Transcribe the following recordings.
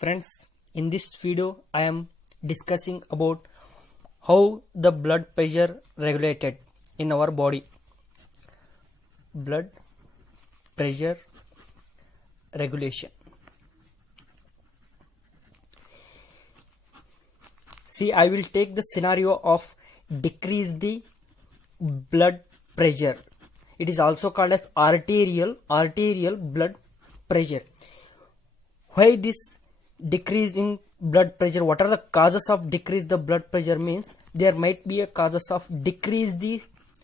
Friends, in this video I am discussing about how the blood pressure regulated in our body. Blood pressure regulation. See, I will take the scenario of decrease the blood pressure. It is also called as arterial blood pressure. Why this decrease in blood pressure? What are the causes of decrease the blood pressure? Means there might be a causes of decrease the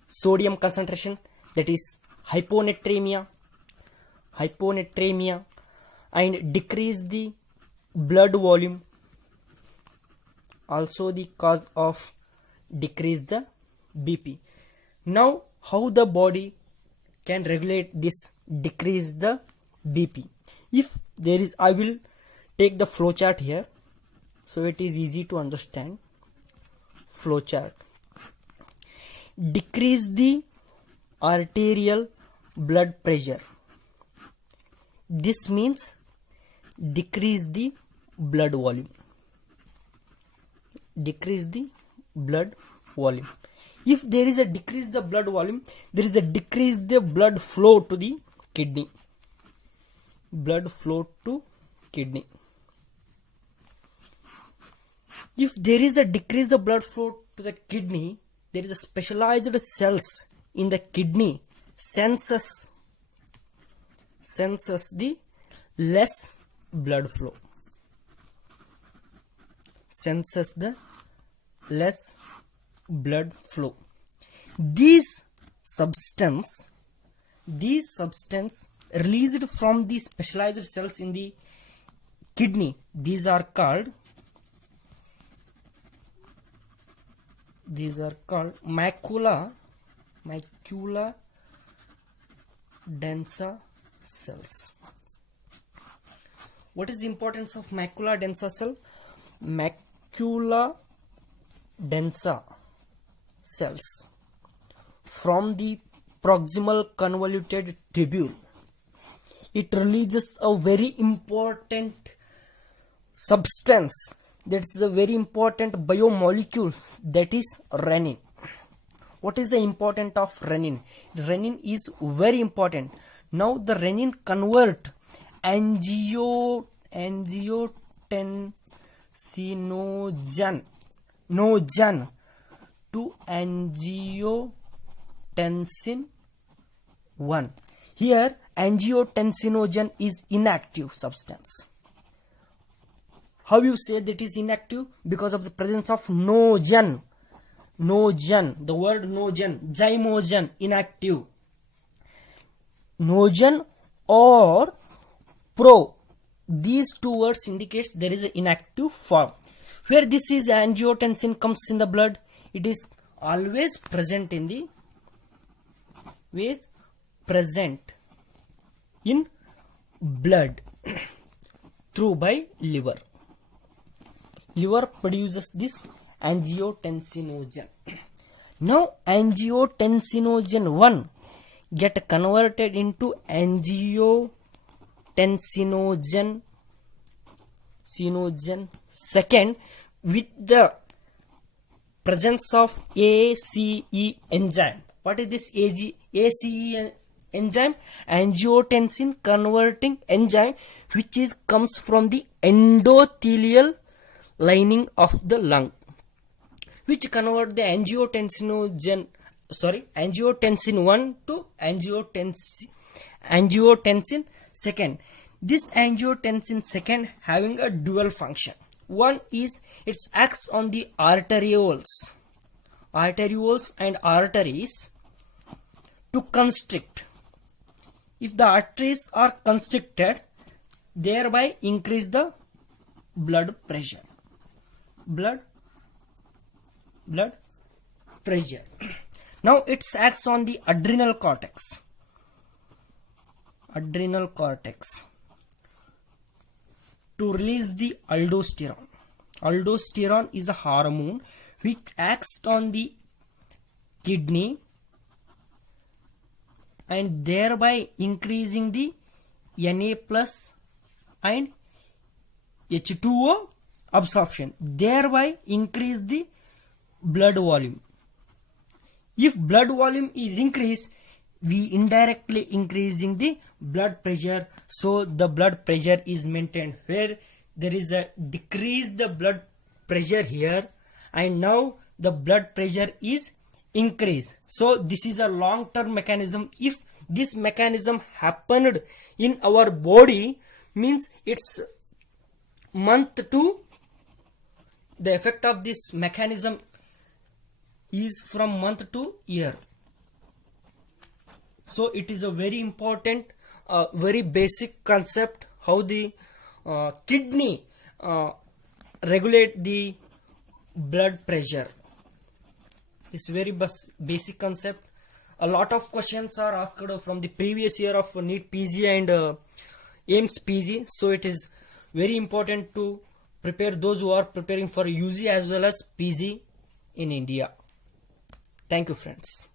sodium concentration, that is hyponatremia, and decrease the blood volume, also the cause of decrease the BP. Now how the body can regulate this decrease the BP? If there is, I will take the flow chart here so it is easy to understand. Flow chart. Decrease the arterial blood pressure. This means decrease the blood volume. Decrease the blood volume. If there is a decrease the blood volume, there is a decrease the blood flow to the kidney. Blood flow to kidney. If there is a decrease the blood flow to the kidney, there is a specialized cells in the kidney senses the less blood flow. Senses the less blood flow. These substance released from the specialized cells in the kidney, these are called macula densa cells. What is the importance of macula densa cell? Macula densa cells from the proximal convoluted tubule, it releases a very important substance, that is a very important biomolecule, that is renin. What is the importance of renin? Renin is very important. Now the renin convert angiotensinogen to angiotensin 1. Here angiotensinogen is inactive substance. How you say that is inactive? Because of the presence of nogen. The word nogen, zymogen, inactive. Nogen or pro, these two words indicates there is an inactive form. Where this is angiotensin comes in the blood, it is always present in the blood through by liver. Liver produces this angiotensinogen. Now angiotensinogen 1 get converted into angiotensinogen 2 with the presence of ACE enzyme. What is this ACE enzyme? Angiotensin converting enzyme, which comes from the endothelial lining of the lung, which convert the angiotensin 1 to angiotensin 2. This angiotensin 2 having a dual function. One is it acts on the arterioles and arteries to constrict. If the arteries are constricted, thereby increase the blood pressure. Now it acts on the adrenal cortex to release the aldosterone. Aldosterone is a hormone which acts on the kidney and thereby increasing the Na plus and H2O absorption, thereby increase the blood volume. If blood volume is increased, we indirectly increasing the blood pressure, so the blood pressure is maintained. Where there is a decrease the blood pressure here, and now the blood pressure is increased. So this is a long term mechanism. If this mechanism happened in our body, means it's month to, the effect of this mechanism is from month to year. So it is a very important, very basic concept how the kidney regulate the blood pressure. It's very basic concept. A lot of questions are asked from the previous year of NEET PG and AIMS PG. So it is very important to prepare those who are preparing for UG as well as PG in India. Thank you, friends.